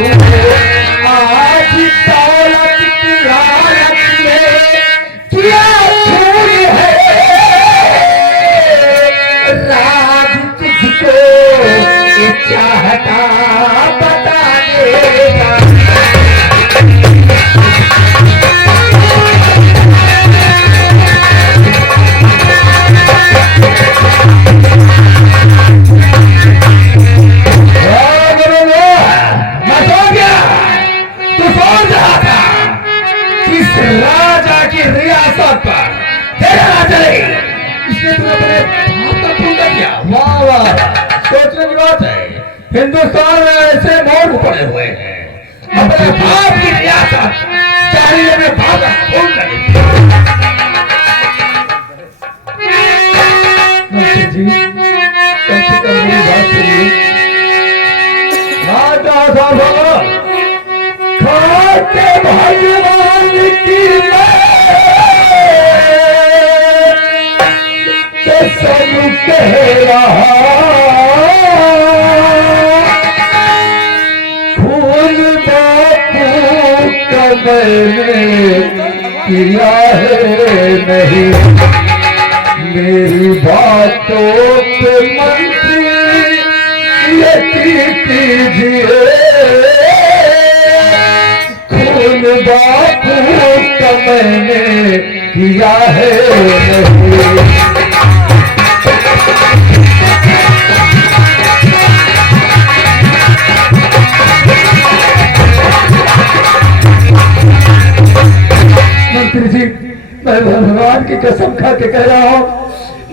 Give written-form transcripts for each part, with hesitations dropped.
आज दौलत की लालच में किया खून है राज तुझको ये चाहता बता देगा। राजा की रियासत पर तेरा राज नहीं, इसने तो अपने हाथ का खून कर दिया। वाह वाह, सोचने की बात है, हिंदुस्तान में ऐसे मूर्ख पड़े हुए हैं, अपने बाप की रियासत चाहिए में बाप का खून कर दिया। जी कम से कम मेरी बात सुनिए। राजा साहब खाते भगवान की सब कह रहा खून बापू का मैंने किया है नहीं, मेरी बातों पे मंत्री यकीन कीजिए, खून बापू का मैंने किया है नहीं। मंत्री जी, मैं भगवान की कसम खा के कह रहा हूँ,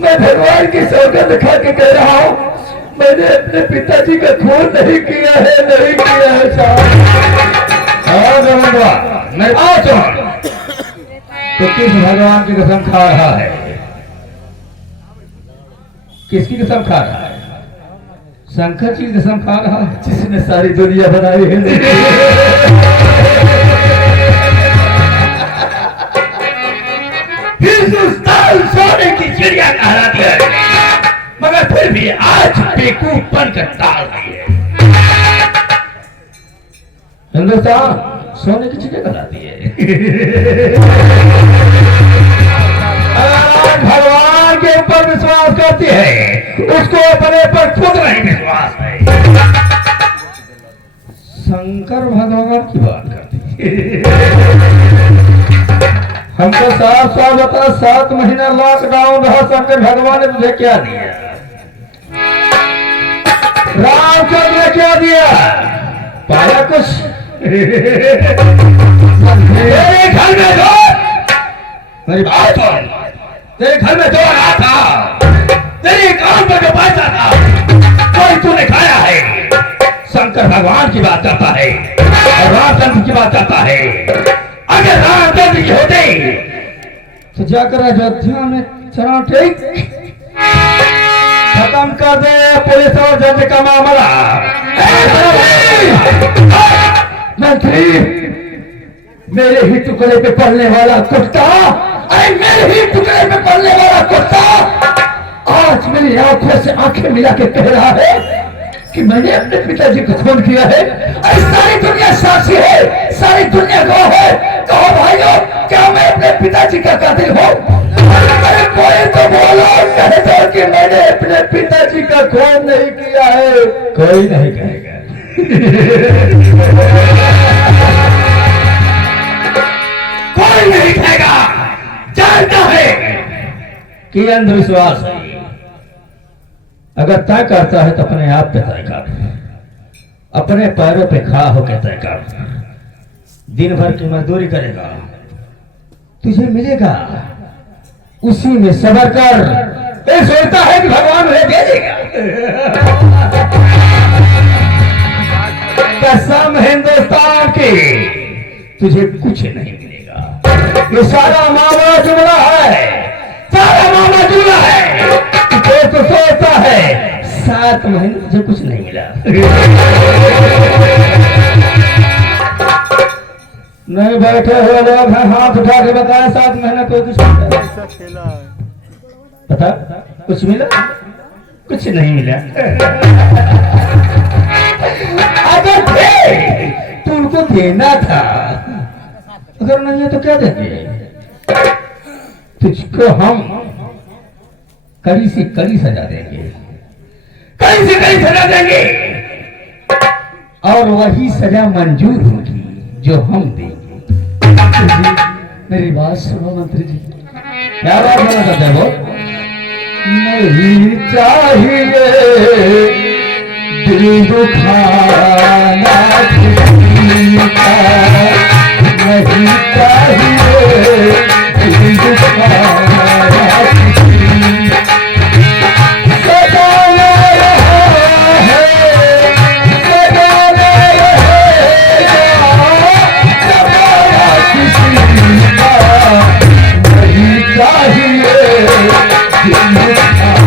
मैं भगवान की सौगंध खा के कह रहा हूँ, मैंने अपने पिताजी का खून नहीं किया है, नहीं किया है साहब। मैं तो किस भगवान की कसम खा रहा है? किसकी कसम खा रहा है? शंकर जी की कसम खा रहा है, जिसने सारी दुनिया बनाई है। हिंदुस्तान सोने की चिड़िया कहलाती है, मगर फिर भी आज बेवकूफ बनकर टाल रही है। हिंदुस्तान सोने की चिड़िया कहलाती है। अगर भगवान के ऊपर विश्वास करती है, उसको अपने पर खुद नहीं विश्वास है। शंकर भगवान की बात करती है। हमको साफ साफ बता, 7 महीना लॉकडाउन रहा, शंकर भगवान ने तुझे क्या दिया? रामचंद्र ने क्या दिया? पाया कुछ? तेरे घर में जो, मेरी बात सुन, तेरे घर में जो रहा था, तेरी काम पर जो पैसा था, कोई तूने खाया है। शंकर भगवान की बात करता है और रामचंद्र की बात करता है। अगर रामचंद्र की होते तो जाकर अयोध्या में चढ़ा ठीक खत्म कर दे पुलिस और जज का मामला। मंत्री, मेरे ही टुकड़े पे पड़ने वाला कुत्ता, अरे मेरे ही टुकड़े पे पड़ने वाला कुत्ता आज मेरी आंखों से आंखें मिला के कह रहा है कि मैंने अपने पिताजी को खून किया है। अरे सारी दुनिया साक्षी है, सारी दुनिया गवाह है। कहो भाइयों, क्या मैं अपने पिताजी का कातिल हूँ? अरे कोई तो बोलो, कह दो कि मैंने अपने पिताजी का खून नहीं किया है। कोई नहीं कहेगा। कोई नहीं कहेगा। जानता है कि अंधविश्वास है। अगर तय करता है तो अपने आप पे तय कर, अपने पैरों पे खड़ा होकर तय कर। दिन भर की मजदूरी करेगा, तुझे मिलेगा, उसी में सबर कर। ये सोचता है कि भगवान मुझे दे देगा। कसम हिंदुस्तान की, तुझे कुछ नहीं मिलेगा। ये सारा मामला जुमला है, सारा मामला जुमला है। तो सोचता है 7 महीने मुझे कुछ नहीं मिला। नहीं बैठे हुए लोग हैं, हाथ उठा के बताया 7 महीने कोई कुछ मिला? पता कुछ मिला? कुछ नहीं मिला। अगर तुमको देना था, अगर नहीं है तो क्या देंगे? तुझको हम कड़ी से कड़ी सजा देंगे, कड़ी से कड़ी सजा देंगे, और वही सजा मंजूर होगी जो हम देंगे। मेरी बात सुनो मंत्री जी। क्या बात बोला करते हैं वो? नहीं चाहिए दिल दुखाना किसी का, नहीं चाहिए दिल दुखाना किसी का। सजाना है, सजाना रहेगा, सजाना किसी का नहीं चाहिए दिल दुखाना।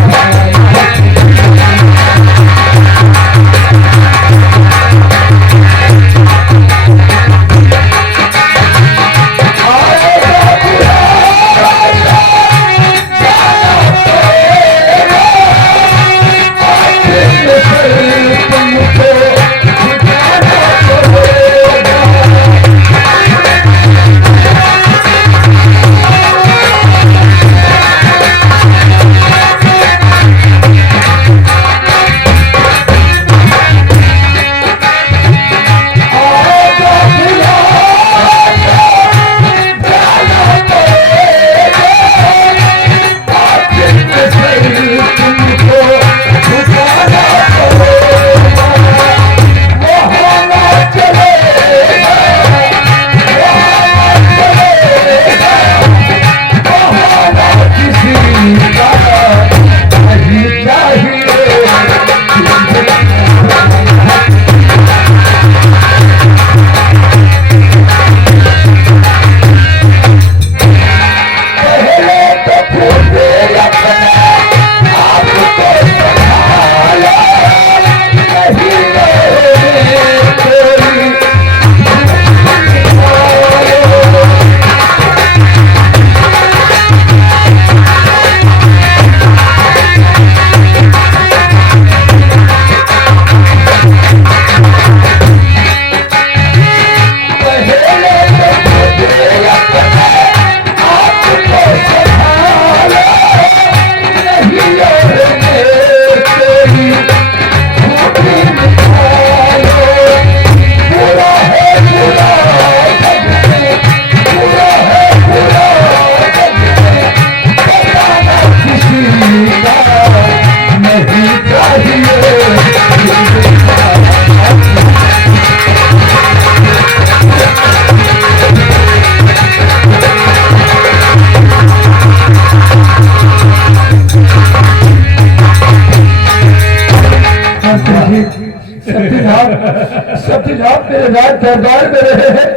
सत्यनाथ मेरे राज दरबार में रहे हैं।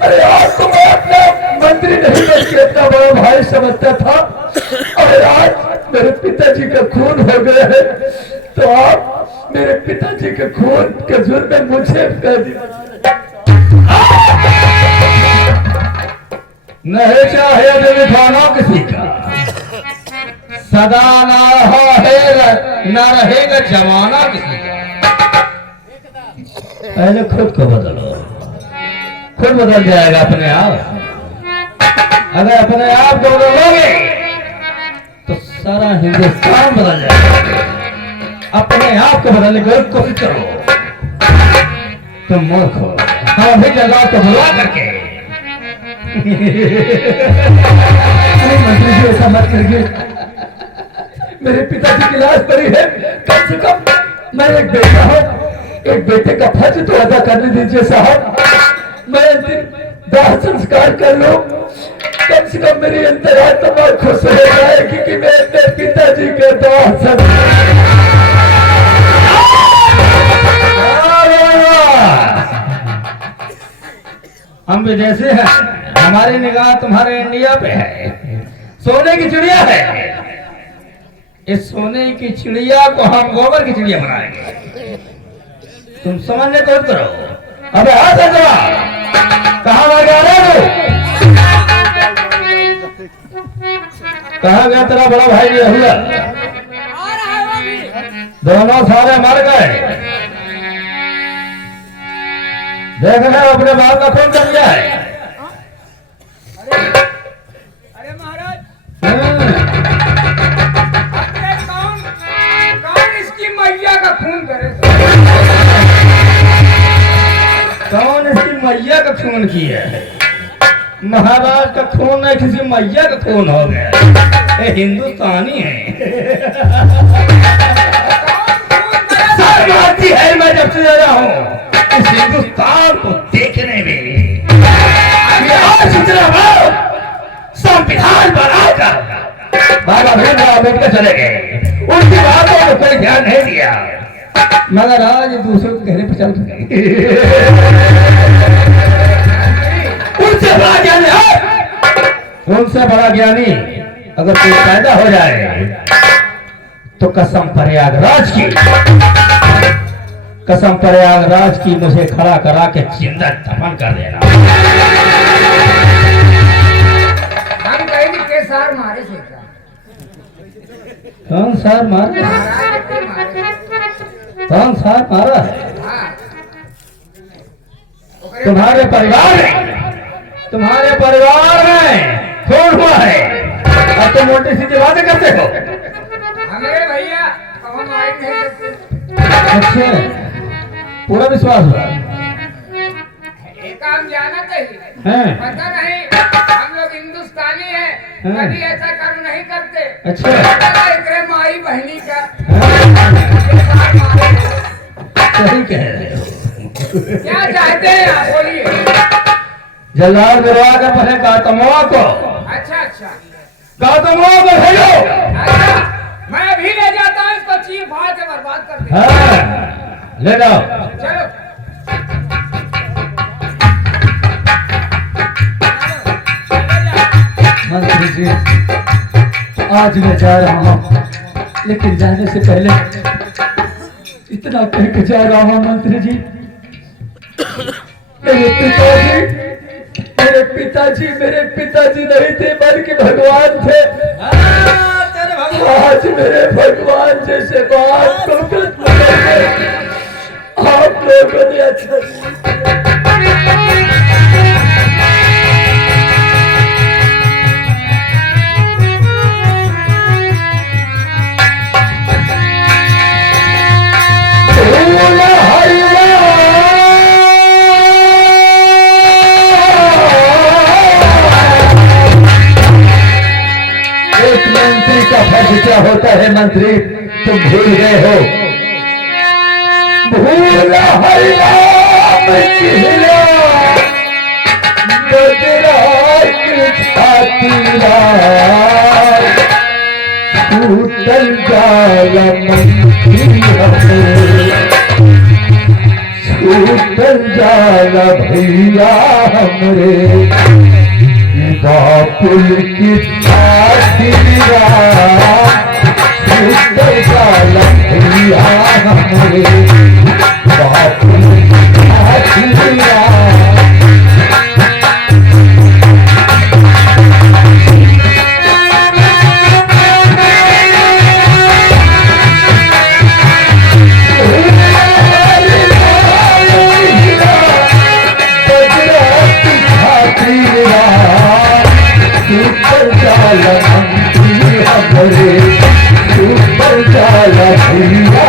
अरे आज तो मैं अपना मंत्री नहीं बल्कि अपना बड़ा भाई समझता था, और आज मेरे पिताजी का खून हो गया है, तो आप मेरे पिताजी के खून के जुर्म में मुझे कह दिया। नहीं चाहे दिल खाना किसी का, सदा ना रहेगा, ना रहेगा जमाना किसी का। पहले खुद को बदलो, खुद बदल जाएगा अपने आप। अगर अपने आप को बदलोगे तो सारा हिंदुस्तान बदल जाएगा। अपने आप को बदलने की कोशिश करो। तुम मूर्ख हो, हम अभी जगह को बुला करके मंत्री जी ऐसा मत करिए। मेरे पिताजी की लाश पड़ी है, कम से कम मैं एक बेटा हूँ, एक बेटे का फर्ज तो अदा करने दीजिए साहब। मैं दाह संस्कार कर लूं, कम से कम मेरी अंतरात्मा खुश हो जाएगी कि मैं अपने पिताजी के दाह संस्कार। हम भी जैसे हैं, हमारी निगाह तुम्हारे इंडिया पे है, सोने की चिड़िया है। इस सोने की चिड़िया को हम गोबर की चिड़िया बनाएंगे। तुम समझने को करो। अबे हाथ जरा, कहाँ लगा रहे हो? कहाँ गया तेरा बड़ा भाई हुआ? दोनों सारे मर गए। देखना अपने बाप का खून कर दिया है। अरे महाराज, अरे कौन कौन इसकी मैया का खून करे? कौन इसकी मैया का खून किया है? महाराज का खून नहीं, किसी मैया का खून हो गया। ये हिंदुस्तानी है। शर्माती है मैं जब से आया हूँ इस हिंदुस्तान को देखने में। आज इतना संविधान बनाकर बाबा भीमराव अम्बेडकर चले गए, उनकी बातों को कोई ध्यान नहीं दिया, मगर आज दूसरों के कहने पर चल गए। उनसे बड़ा ज्ञानी है, उनसे बड़ा ज्ञानी अगर कोई पैदा हो जाए तो कसम प्रयागराज की, कसम प्रयागराज की मुझे खड़ा करा के जिंदा दफन कर देना। हम कहीं के सार मारे थे क्या? कौन सार मारा? महाराज के मारे। कौन सार मारा है? हाँ। तुम्हारे परिवार में, तुम्हारे परिवार में खून हुआ है, अब तुम मोटी सीधी बातें करते हो। हमारे भैया अब हम आए नहीं सकते। अच्छा, पूरा विश्वास हुआ? एक काम जाना चाहिए, हैं? पता नहीं हम लोग हिंदुस्तानी हैं, कभी ऐसा कर्म नहीं करते। अच्छा, इतने माई बहनी का सही कह रहे हो। क्या चाहते हैं आप बोलिए। जलाल गिरवा कर पहले गौतमों को, अच्छा अच्छा गौतमों को भेजो। अच्छा, मैं अभी ले जाता हूँ इसको, चीर फाड़ से बर्बाद कर दे। हाँ, ले जाओ। चलो मंत्री जी, आज मैं जा रहा हूँ, लेकिन जाने से पहले इतना कह के जा रहा हूँ मंत्री जी, मेरे पिताजी नहीं थे बल्कि भगवान थे। आज मेरे भगवान जैसे बात को आप लोगों ने अच्छा मंत्री का फर्ज क्या होता है? मंत्री तुम भूल गए हो। भूल छूटल जाला छूटल जाला भैया हमरे बापुल की छातीरा छूटल जाला भैया हमरे बापुल की छातीरा। जाला भैया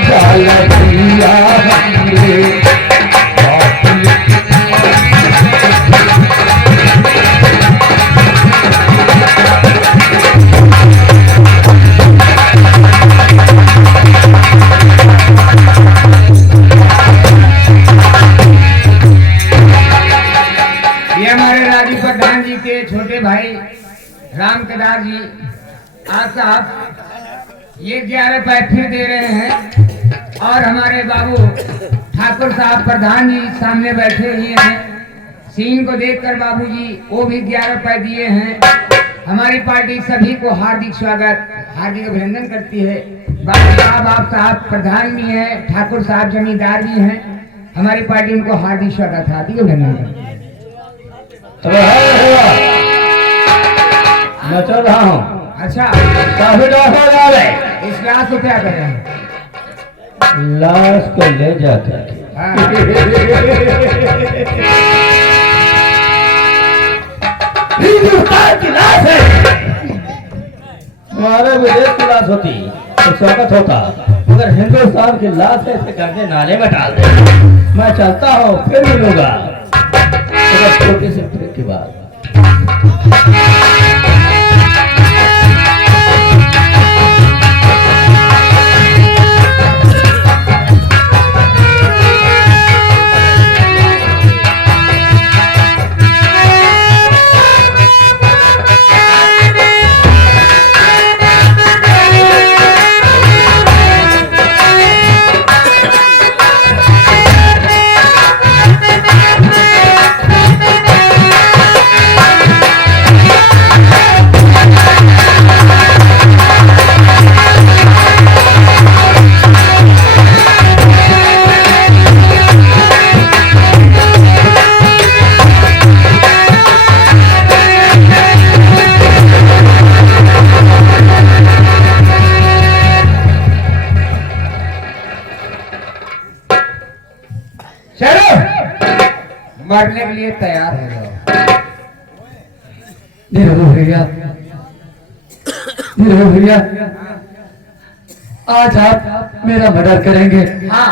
जाल दिया हमने। प्रधान जी के छोटे भाई राम केदार जी आज साहब ये 11 रुपए फिर दे रहे हैं और हमारे बाबू ठाकुर साहब प्रधान जी सामने बैठे हुए हैं। सीन को देखकर बाबूजी वो भी 11 रुपए दिए हैं। हमारी पार्टी सभी को हार्दिक स्वागत हार्दिक अभिनंदन करती है। बाबू साहब आप साहब प्रधान भी हैं, ठाकुर साहब जमींदार भी हैं। हमारी पार्टी उनको हार्दिक स्वागत हार्दिक अभिनंदन करती है। मैं चल रहा हूँ। अच्छा काफी डॉक्टर आ गए। इस लाश को क्या करें? लाश को ले जाते हाँ। हिंदुस्तान की लाश है। हमारे विदेश की लाश होती तो स्वागत होता, मगर हिंदुस्तान की लाश ऐसे करके नाले में डाल दे। मैं चलता हूँ, फिर मिलूंगा छोटे से ब्रेक के बाद। मरने के लिए तैयार हो जाओ। धीरे भैया, धीरे भैया, आज आप मेरा मर्डर करेंगे। हाँ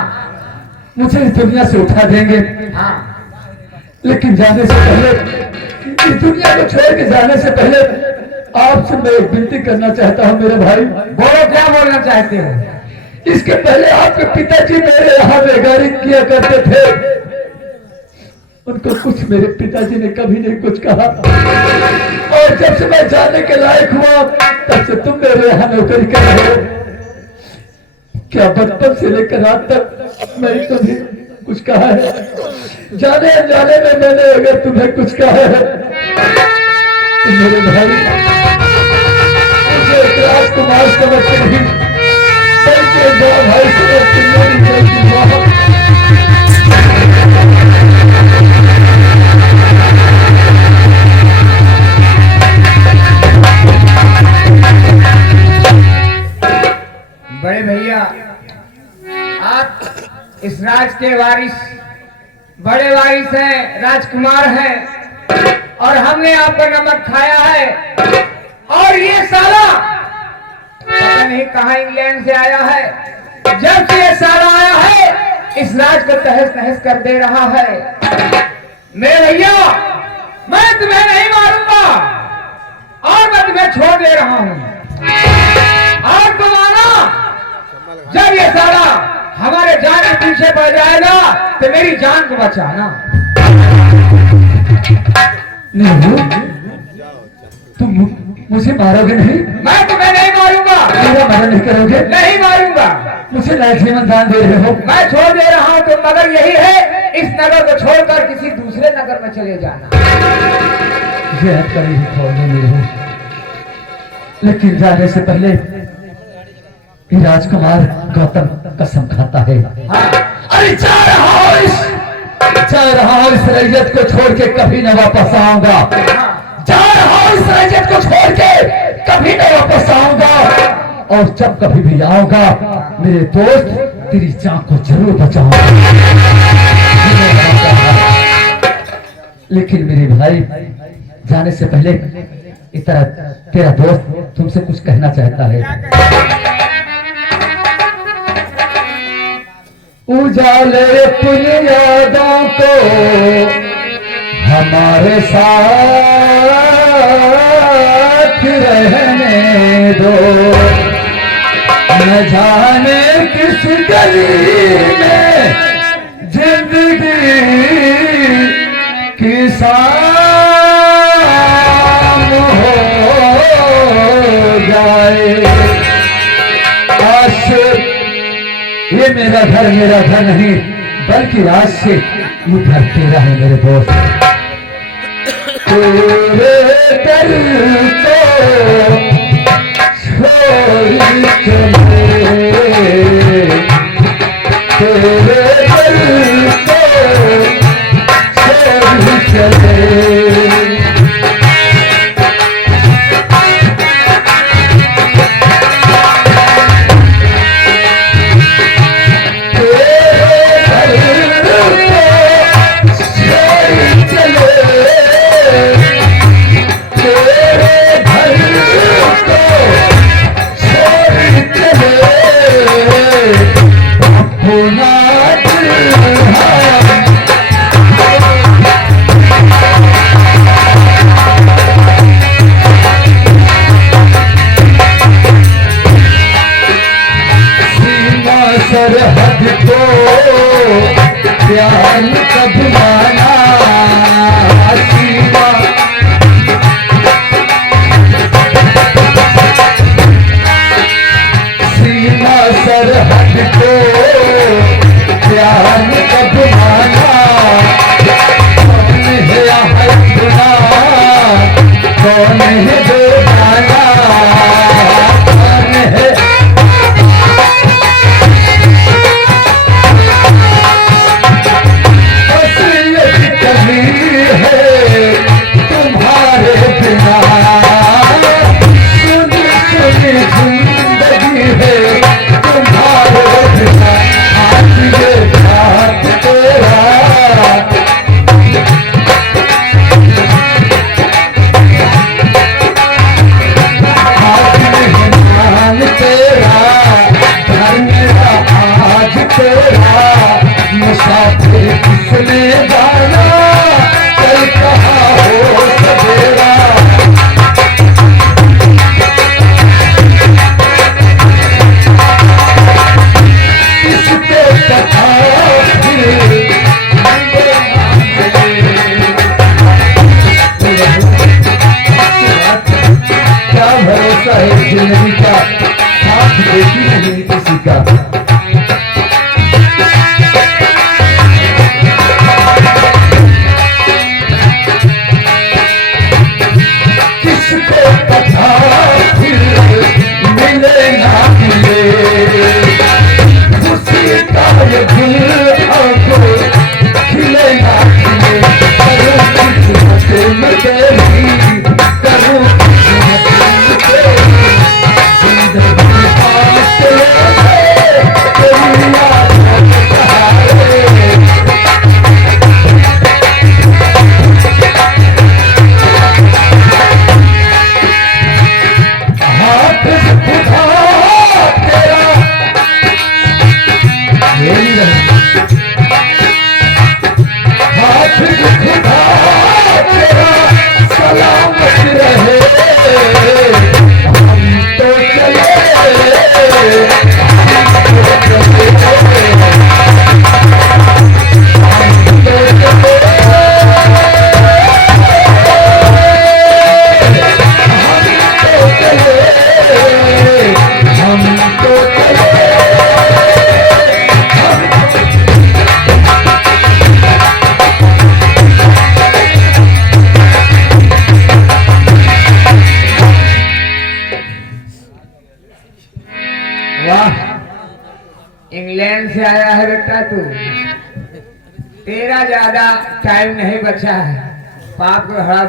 मुझे इस दुनिया से उठा देंगे। हाँ लेकिन जाने से पहले, इस दुनिया को छोड़ के जाने से पहले आपसे मैं एक विनती करना चाहता हूँ मेरे भाई। बोलो क्या बोलना चाहते हो? इसके पहले आपके पिताजी मेरे यहाँ बेगारी किया करते थे। उनको कुछ मेरे पिताजी ने कभी नहीं कुछ कहा, और जब से मैं जाने के लायक हुआ तब से तुम मेरे यहाँ नौकरी कर रहे हो। क्या बचपन से लेकर आज तक मैं कभी कुछ कहा है? जाने अनजाने में मैंने अगर तुम्हें कुछ कहा है तो मेरे भाई मुझे एक राजकुमार समझ के नहीं बल्कि एक बड़ा भाई समझ के मेरी गलती हुआ। बड़े भैया आप इस राज के वारिस बड़े वारिस हैं, राजकुमार हैं, और हमने आपका नमक खाया है। और ये साला पता नहीं कहां इंग्लैंड से आया है। जब से ये साला आया है इस राज को तहस नहस कर दे रहा है। मेरे भैया मैं तुम्हें नहीं मारूंगा और मैं तुम्हें छोड़ दे रहा हूं। और तुम आना, जब ये साला हमारे जान के पीछे पड़ जाएगा तो मेरी जान को बचाना। नहीं, तुम मुझे मारोगे नहीं? मैं तुम्हें नहीं मारूंगा। मेरा मदद नहीं करोगे? नहीं मारूंगा। मुझे नया जीवन दान दे रहे हो? मैं छोड़ दे रहा हूँ। तो मगर यही है, इस नगर को छोड़कर किसी दूसरे नगर में चले जाना। ये करी खोलने में हो, लेकिन जाने से पहले राजकुमार गौतम कसम खाता है। हाँ। अरे जा रहा हूँ इस रैयत को छोड़ के कभी न वापस आऊंगा। जा रहा हूँ इस रैयत को छोड़ के कभी न वापस आऊंगा, और जब कभी भी आऊंगा मेरे दोस्त तेरी जान को जरूर बचाऊंगा। लेकिन मेरे भाई जाने से पहले इतना तेरा दोस्त तुमसे कुछ कहना चाहता है। उजाले अपनी यादों को हमारे साथ रहने दो। न जाने किस गली में जिंदगी की शाम हो जाए। आज ये मेरा घर नहीं बल्कि आज से ये घर तेरा है मेरे दोस्त। तेरे दिल को छोड़ चले, तेरे दिल को छोड़ चले। सरहद को प्यार कब माना, सीमा सीमा सरहद को प्यार कब माना। कौन है अपना कौन है बेगाना, कौन है जिंदगी का साथ देती नहीं किसी का। किसको पता फिर मिले ना मिले, उसी का ये दिल आपको खिले ना खिले। करूँ किस्मत में तेरी, करूँ किस्मत में तेरी, जिंदगी पास तेरी याद सहारे। हाथ खुदा तेरा हाथ खुदा तेरा सलामत रहे। हम तो चले इंग्लैंड से आया है बेटा तू, तेरा ज्यादा टाइम नहीं बचा है, पाप का हरा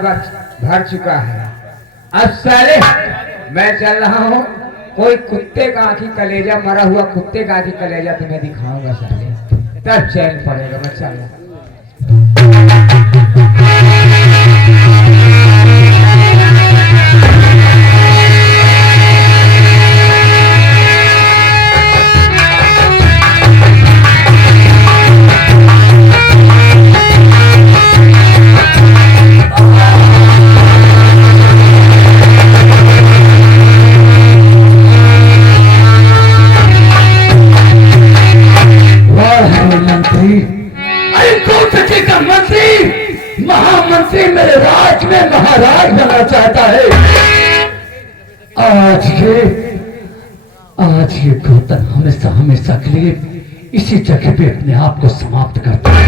भर चुका है। अब साले मैं चल रहा हूँ, कोई कुत्ते का आंखी कलेजा, मरा हुआ कुत्ते का आंखी कलेजा तुम्हें दिखाऊंगा साले, तब चैन पड़ेगा। मैं चल रहा हूँ। महामंत्री मेरे राज में महाराज बनना चाहता है। आज ये गौतम हमेशा हमेशा के लिए इसी जगह पे अपने आप को समाप्त करता है,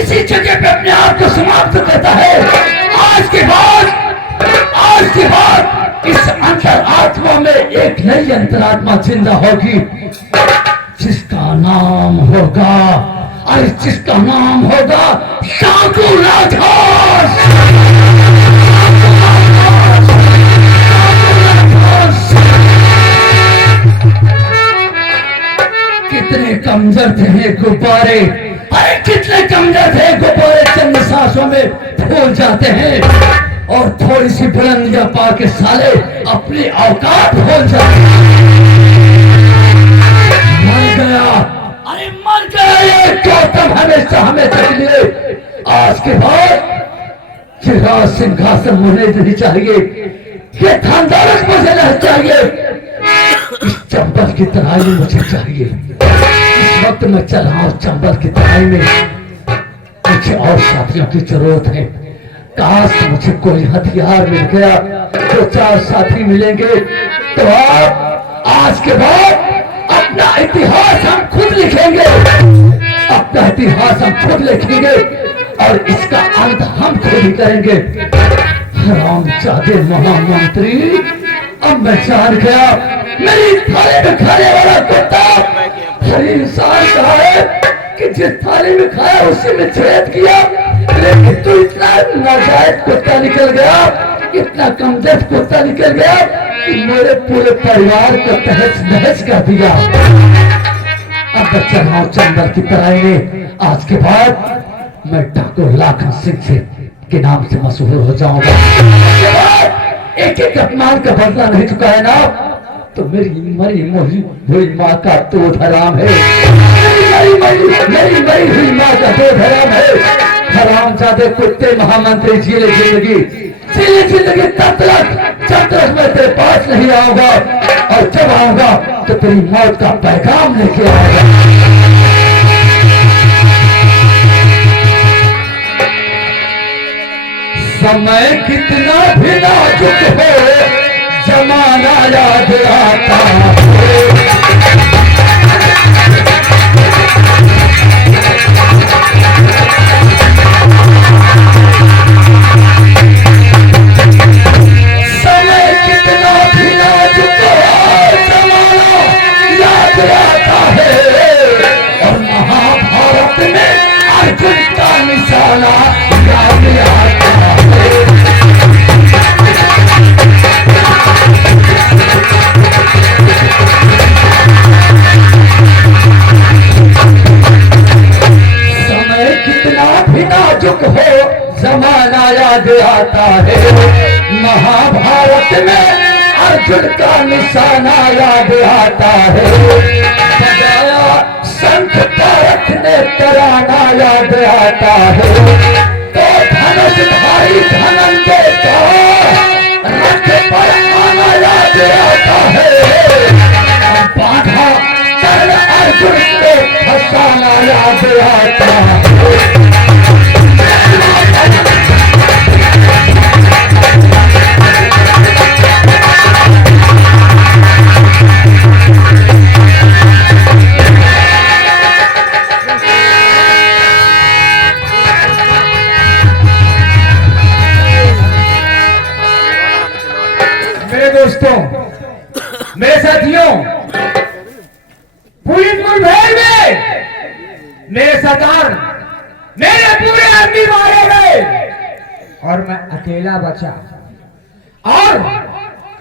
इसी जगह पे अपने आप को समाप्त करता है। आज के बाद इस अंतरात्मा में एक नई अंतरात्मा जिंदा होगी, जिसका नाम होगा शांकु राजहंस। कितने कमजोर थे गुब्बारे, अरे कितने कमजोर थे गुब्बारे, चंद सांसों में फूल जाते हैं और थोड़ी सी बुलंदियां पाके साले अपनी औकात भूल जाते हैं। मर गया ये गौतम हमेशा हमेशा के लिए। आज के बाद ये राज सिंहासन मुझे नहीं चाहिए, ये धनदौलत मुझे नहीं चाहिए, इस चंबल की तराई में मुझे चाहिए। इस वक्त मैं चल रहा हूं चंबल की तराई में, मुझे और साथियों की जरूरत है। काश मुझे कोई हथियार मिल गया, 2-4 साथी मिलेंगे तो आप आज के बाद अपना इतिहास हम खुद लिखेंगे, अपना इतिहास हम खुद लिखेंगे और इसका अंत हम खुद ही करेंगे। हरामजादे महामंत्री, अब मैं जान गया मेरी थाली में खाने वाला कुत्ता हर इंसान कहा है कि जिस थाली में खाया उसी में छेद किया, लेकिन तू इतना नाजायज कुत्ता निकल गया, इतना कमजोर कुत्ता निकल गया कि मेरे पूरे परिवार को तहस नहस कर दिया। अब मैं चल रहा हूं चंबल की तराई में। आज के बाद मैं ठाकुर लाखन सिंह से के नाम से मशहूर हो जाऊंगा। एक एक अपमान का बदला नहीं चुकाया ना तो मेरी मरी हुई माँ का दूध हराम है, मेरी मरी हुई माँ का दूध हराम है। हरामजादे कुत्ते महामंत्री जीले जिंदगी तब तक मैं तेरे पास नहीं आऊंगा, और जब आऊंगा तो तेरी मौत का पैगाम लेके आऊंगा। समय कितना भी नाजुक हो, जमाना याद आता है। जमाना याद आता है, महाभारत में अर्जुन का निशाना याद आता है। बजाया संत तारक ने तराना याद आता है, तो धनुष भाई धनंजय का रथ पर आना याद आता है। बाधा कर्ण अर्जुन को फंसाना याद आता है। दोस्तों, मेरे साथियों, पूरी मुठभेड़ में मेरे सरदार, मेरे पूरे आदमी मारे गए और मैं अकेला बचा। और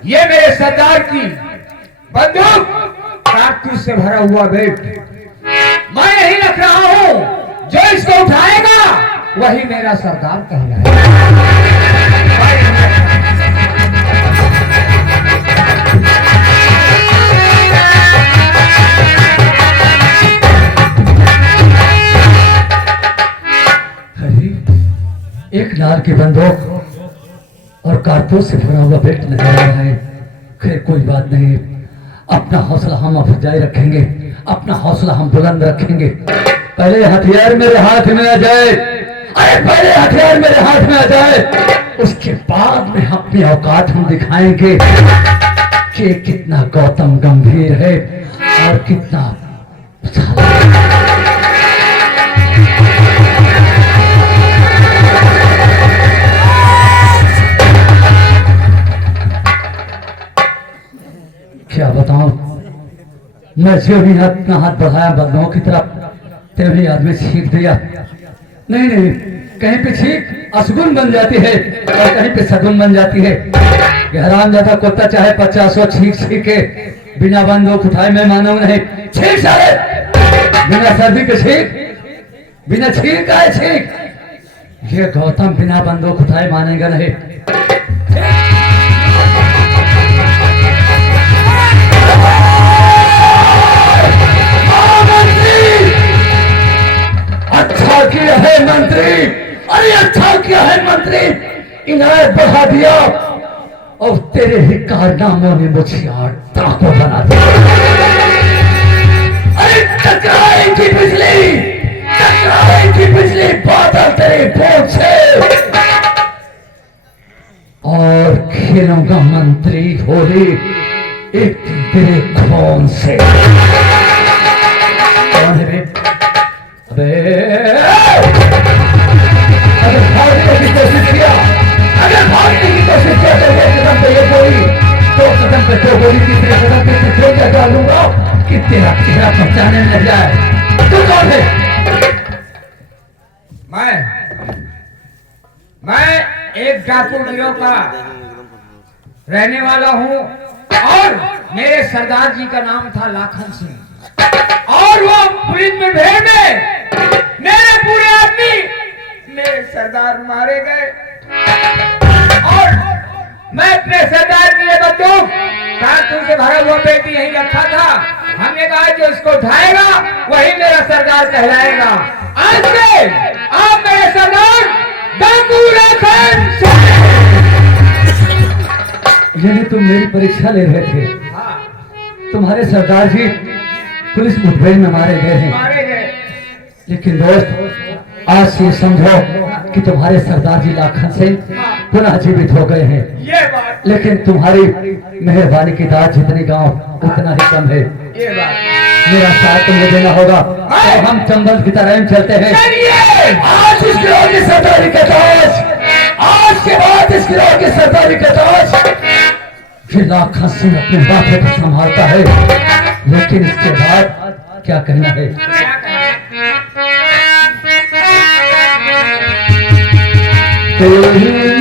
ये मेरे सरदार की बंदूक कारतूस से भरा हुआ बेल्ट मैं यही रख रहा हूं, जो इसको उठाएगा वही मेरा सरदार कहलाएगा। एक नार की बंदूक और कारतूस से भरा हुआ बेल्ट नजर आ रहा है। खैर कोई बात नहीं, अपना हौसला हम अफजाई रखेंगे, अपना हौसला हम बुलंद रखेंगे। पहले हथियार मेरे हाथ में आ जाए, अरे पहले हथियार मेरे हाथ में आ जाए, उसके बाद में अपनी औकात हम दिखाएंगे कि कितना गौतम गंभीर है और कितना क्या बताऊं, मैं जो भी अपना हाथ बढ़ाया बदलाव की तरफ, तेरे आदमी छींक दिया। नहीं नहीं, कहीं पे छींक असगुन बन जाती है और कहीं पे सगुन बन जाती है। हराम जाता कुत्ता चाहे 50 छींक छींक के बिना बंदूक उठाए मैं मानव नहीं। छींक सारे, बिना सर्दी के छींक, बिना छींक आए छींक। ये गौतम बिना बंदूक उठाए मानेगा नहीं। अच्छा किया है मंत्री, अरे अच्छा किया है मंत्री, इनायत बढ़ा दिया और तेरे ही कारनामों ने मुझे डाकू बना दिया। अरे टकराएगी बिजली बादल तेरे पहुंच से, और खेलूंगा मंत्री होली एक तेरे खून से। कौन है रे? अगर भागने की कोशिश किया, तो एक कदम पे ये गोली, 2 कदम पे 2 गोली, तीसरे कदम पे तीसरे डालूंगा कि तेरा चेहरा पहचाने न जाए। तू कौन है? मैं एक डाकू गिरोह का रहने वाला हूँ और मेरे सरदार जी का नाम था लाखन सिंह, और वो पुलिस में भेड़ में मेरे पूरे आदमी मेरे सरदार मारे गए, और मैं अपने सरदार के लिए बंदूक कारतूस से भरा हुआ पेटी यहीं रखा था। हमने कहा जो इसको उठाएगा वही मेरा सरदार कहलाएगा। आज से आप मेरे सरदार डाकू लाखन सिंह। यानी तुम मेरी परीक्षा ले रहे थे? तुम्हारे सरदार जी पुलिस मुठभेड़ में मारे गए हैं, लेकिन दोस्त आज से समझो कि तुम्हारे सरदार जी लाखन सिंह पुनः जीवित हो गए हैं। ये बात, लेकिन तुम्हारी मेहरबानी की दाद जितनी गांव उतना ही कम है। ये बात मेरा साथ तुम्हें देना होगा और हम चंबल की तरह चलते हैं। आज इस गिरोह की सरदारी का ताज, आज के बाद इस गिरोह की सरदारी का ताज ये लाखन सिंह अपने माथे पर संभालता है। लेकिन इसके बाद क्या कहना है? तेरी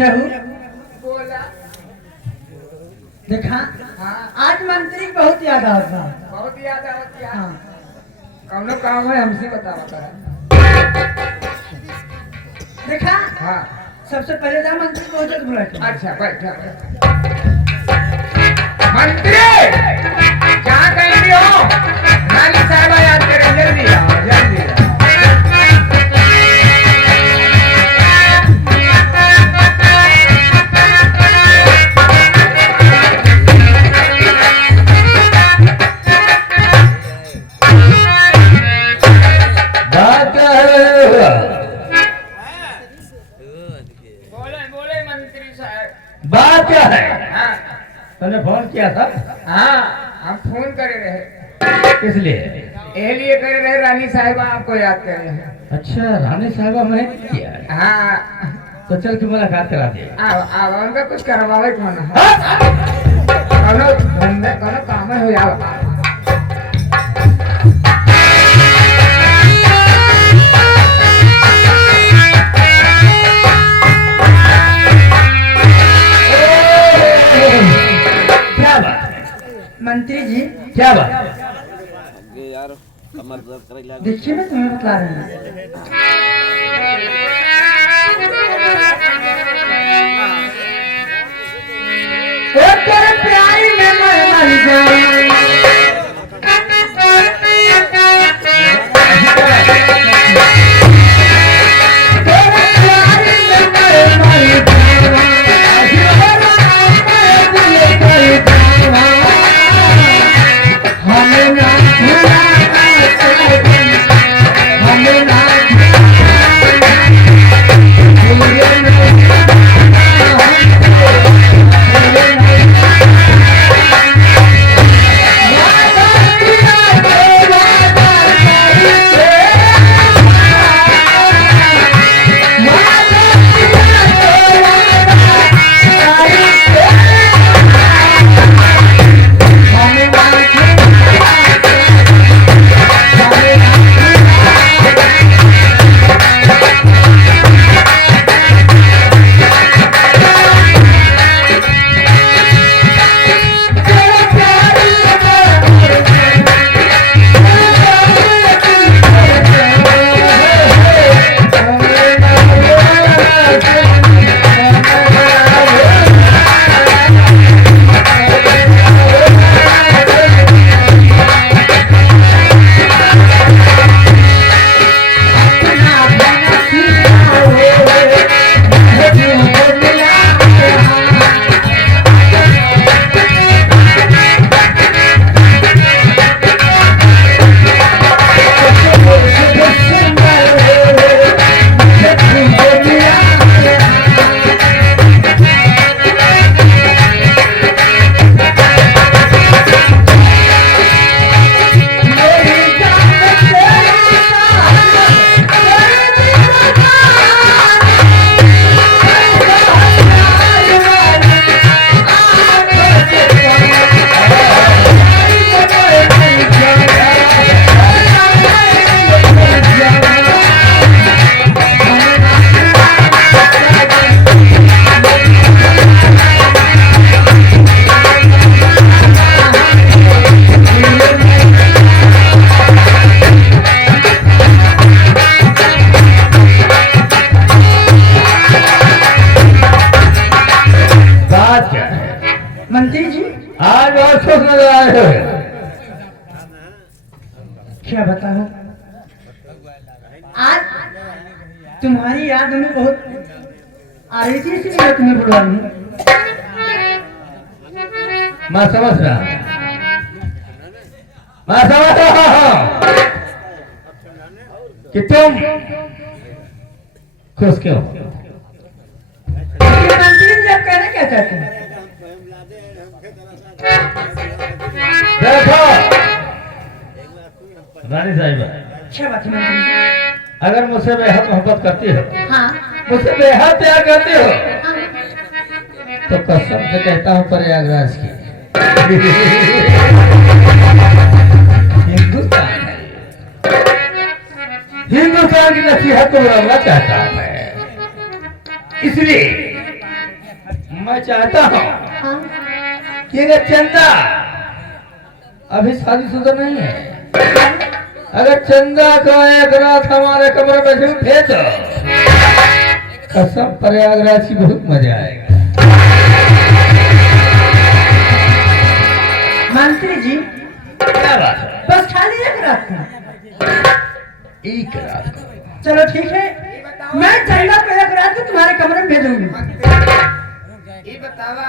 रहू बोला। देखा हाँ आज मंत्री की बहुत याद आवत बा। बहुत याद आवत क्या? हाँ कौनो काम है हमसे बतावा। देखा हाँ सबसे पहले जा मंत्री को उधर बुला के। अच्छा बैठा मंत्री कहाँ कहीं भी हो रानी साहबा याद करें जल्दी आओ जल्दी आओ। बात क्या है? बोले बोले मंत्री साहब। बात क्या है? हाँ तूने फोन किया था हाँ हम फोन करे रहे। किस लिए? ये लिए करे रहे रानी साहिबा आपको याद कर रहे हैं। अच्छा रानी साहबा मैंने किया है। हाँ तो चल के मुलाकात करा दे। आओ आओ उनका कुछ करवावे कौन है? हाँ? कौनो धंधे कौनो काम हो आओ। क्या बात? मंत्री जी क्या बात? यार कमर दर्द करे लगा। देखिए मैं तुम्हें बता रही हूँ। ओ तेरे प्यारी में मैं मर जाऊं। तेरे प्यारी में मैं मर जाऊं। हमें ना भुला हमें ना मंत्री जी आज बहुत खुश नजर आए हो। क्या बताऊं आज तुम्हारी याद हमें बहुत आ रही थी इसलिए मैं तुम्हें बुला रही हूँ। मैं समझ रहा हूँ, मैं समझ रहा हूँ कि तुम खुश क्यों हो? ये मंत्री जी आप कहना क्या चाहते हैं? देखो रानी साहिबा, अच्छा बात है मंत्री जी। अगर मुझसे बेहद मोहब्बत करती हो, हाँ मुझसे बेहद प्यार करती हो, हाँ। तो कसम से कहता हूँ प्रयागराज की हिंदुस्तान है, हिंदुस्तान की नसीहत को बुलाना चाहता हूँ मैं। इसलिए मैं चाहता हूँ हाँ कि अगर चंदा अभी शादीशुदा नहीं है, अगर चंदा को एक रात हमारे कमरे में झूठे तो कसम प्रयागराज की बहुत मजा आएगा। मंत्री जी क्या बात है? बस खाली एक रात का। एक रात को चलो ठीक है, मैं चंदा को एक रात को तुम्हारे कमरे में भेजूंगी। ये बतावा